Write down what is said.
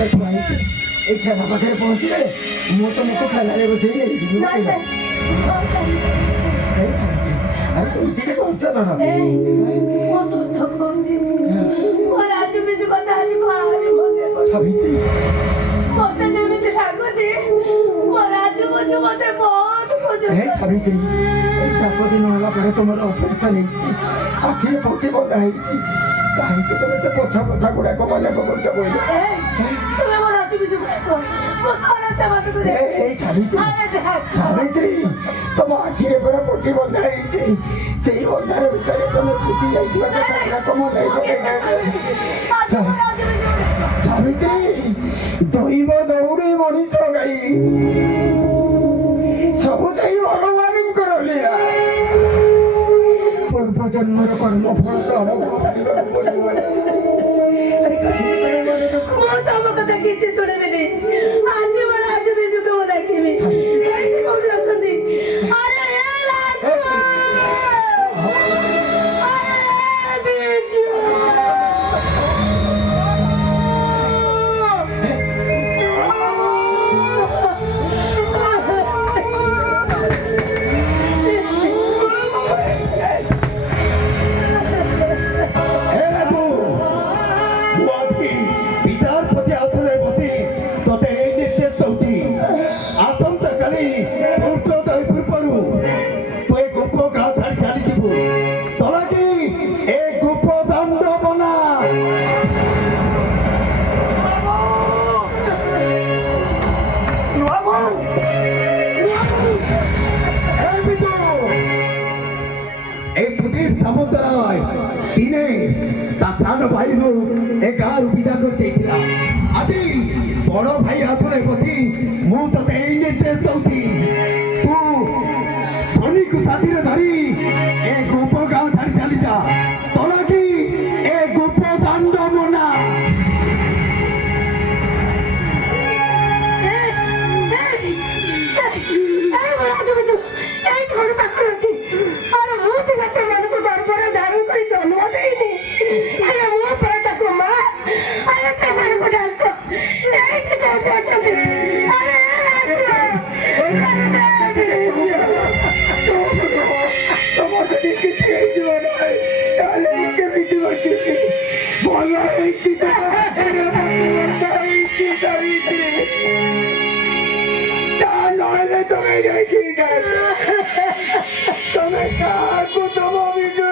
এই ঠেলা পাখে পৌঁছলে ମୁଁ ତମକୁ ଠେଲାରେ ବସେଇ ନେଇଯିବି ଆରେ তুমি ଟିକେ ଧୈର୍ଯ୍ୟ ଧର ମୋ ସତ କହୁଛି ମୋ ରାଜୁ ବିଜୁ କଥା ଆଜି ଭାରି ମନେ ସାବିତ୍ରୀ ମତେ ଯେମିତି ଲାଗୁଛି ମୋ ରାଜୁ ବିଜୁ ମତେ ବହୁତ ଖୋଜୁଛି ସାବିତ୍ରୀ ଏଇ 7 ଦିନ ହେଲା ପରେ ତୁମର ଅପରେସନ ହେଇଛି ଆଖିରେ ପଟି ବନ୍ଧା ହେଇଛି କାହିଁକି ତମେ ସେ ପଛ କଥା ଗୁଡାକ ମନେ ପକଉଛ କହିଲ ତୁମେ ମୋ ରାଜୁ ବିଜୁ ମୋ ଥରେ ସେମାନଙ୍କୁ ଏଇ ସାବିତ୍ରୀ ତମ ଆଖିରେ ପୁରା ପଟି ବନ୍ଧା ହେଇଛି ସେଇ ଅନ୍ଧାର ଭିତରେ ତମେ ଫୁଟି ଯାଇଥିବା ଗୁଡାକ ମନେ ସାବିତ୍ରୀ ଦୈବ ଦୌଡ଼ି ମଣିଷ ଗାଈ ସବୁ ଯାଇ ଭଗବାନଙ୍କର ଲୀଳା ପୂର୍ବ ଜନ୍ମର କର୍ମ ଫଳ ତ ଆମକୁ କରିବାକୁ ପଡ଼ିବ ମୁଁ ତମ କଥା କିଛି ଶୁଣିବିନି ଆଜି ମୋ ରାଜୁ ବିଜୁକୁ ମୁଁ ଦେଖିବି କୋଉଠି ଅଛନ୍ତି ଆରେ ରାଜୁ ବିଜୁ ଦିନେ ତା ସାନ ଭାଇରୁ ଏ ଗାଁରୁ ବିଦା କରିଦେଇଥିଲା ଆଜି ବଡ ଭାଇ ହାତରେ ବସି ମୁଁ ତତେ ଏଇ ନିର୍ଦ୍ଦେଶ ଦଉଛି ତୁ ଶନିକୁ ସାଥିରେ ଧରି ଏ ଗୋପ ଗାଁ ଛାଡି ଚାଲିଯା ତୋର କି ଏ ଗୋପ ଦାଣ୍ଡ ମନା এই ঘর পাখি ଅଛି আরে ମୁଁ ଥିଲା ସେମାନଙ୍କୁ ଗର୍ବରେ ଧାରଣ କରି ଜନ୍ମ ଦେଇନି ଆରେ ମୁଁ ପରା ତାକୁ ମା ଆରେ ସେମାନଙ୍କୁ ଡାକ ଏଇଠି କୋଉଠି ଅଛନ୍ତି ଆରେ ତମ ଯଦି କିଛି ହେଇଯିବ ନାହିଁ ତାହେଲେ ମୁଁ କେମିତି ବଞ୍ଚିବି ଭଲ ହେଇଛି ହେଇଛି ସାବିତ୍ରୀ ତା ନହେଲେ ତମେ ଯାଇକି ତମେ କାହାକୁ ତମ ବିଜୁ